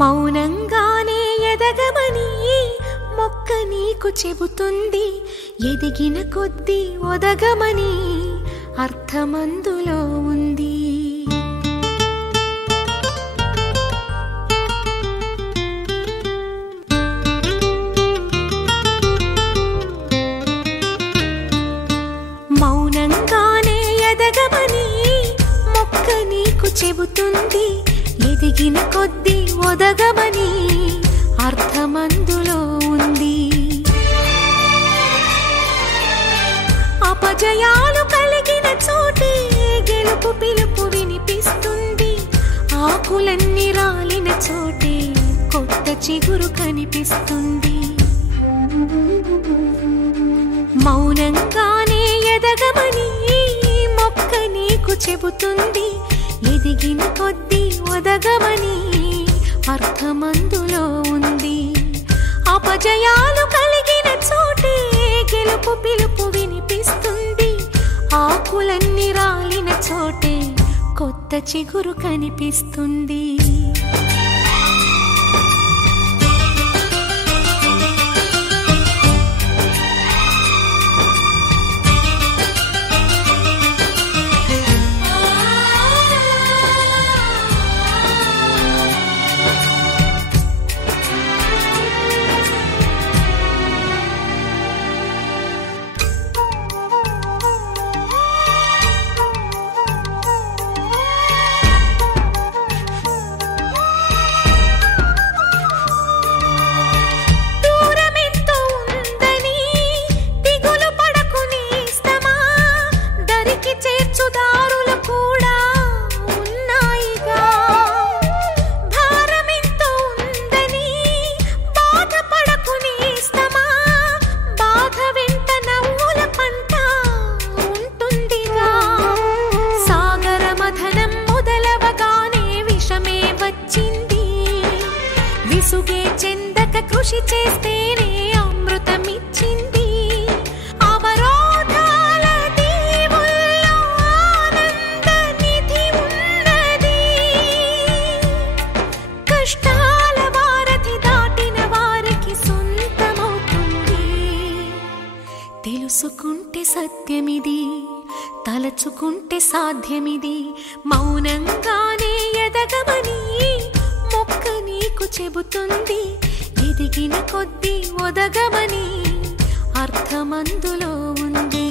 మౌనంగానే ఎదగమని మొక్క నీకు చెబుతుంది. ఎదిగిన కొద్దీ ఒదగమని అర్థమందులో ఉంది. మౌనంగానే ఎదగమని మొక్క నీకు చెబుతుంది. ఎదిగిన కొద్దీ ఒదగమని అర్థమందులో ఉంది. అపజయాలు కలిగిన చోటే గెలుపు పిలుపు వినిపిస్తుంది. ఆకులన్నీ రాలిన చోటే కొత్త చిగురు కనిపిస్తుంది. మౌనంగానే ఎదగమని మొక్క నీకు చెబుతుంది. ఎదిగిన కొద్దీ ఒదగమని అర్థమందులో ఉంది. అపజయాలు కలిగిన చోటే గెలుపు పిలుపు వినిపిస్తుంది. ఆకులన్నీ రాలిన చోటే కొత్త చిగురు కనిపిస్తుంది. విసుగే చెందక కృషి చేస్తేనే అమృతమిచ్చింది. అవరోధాల దీవుల్లో ఆనంద నిధి ఉన్నది. కష్టాల వారధి దాటిన వారికి సొంతమవుతుంది. తెలుసుకుంటే సత్యమిది, తలచుకుంటే సాధ్యమిది. మౌనంగానే ఎదగమని మొక్క నీకు చెబుతుంది. ఎదిగిన కొద్దీ ఒదగమని అర్థమందులో ఉంది.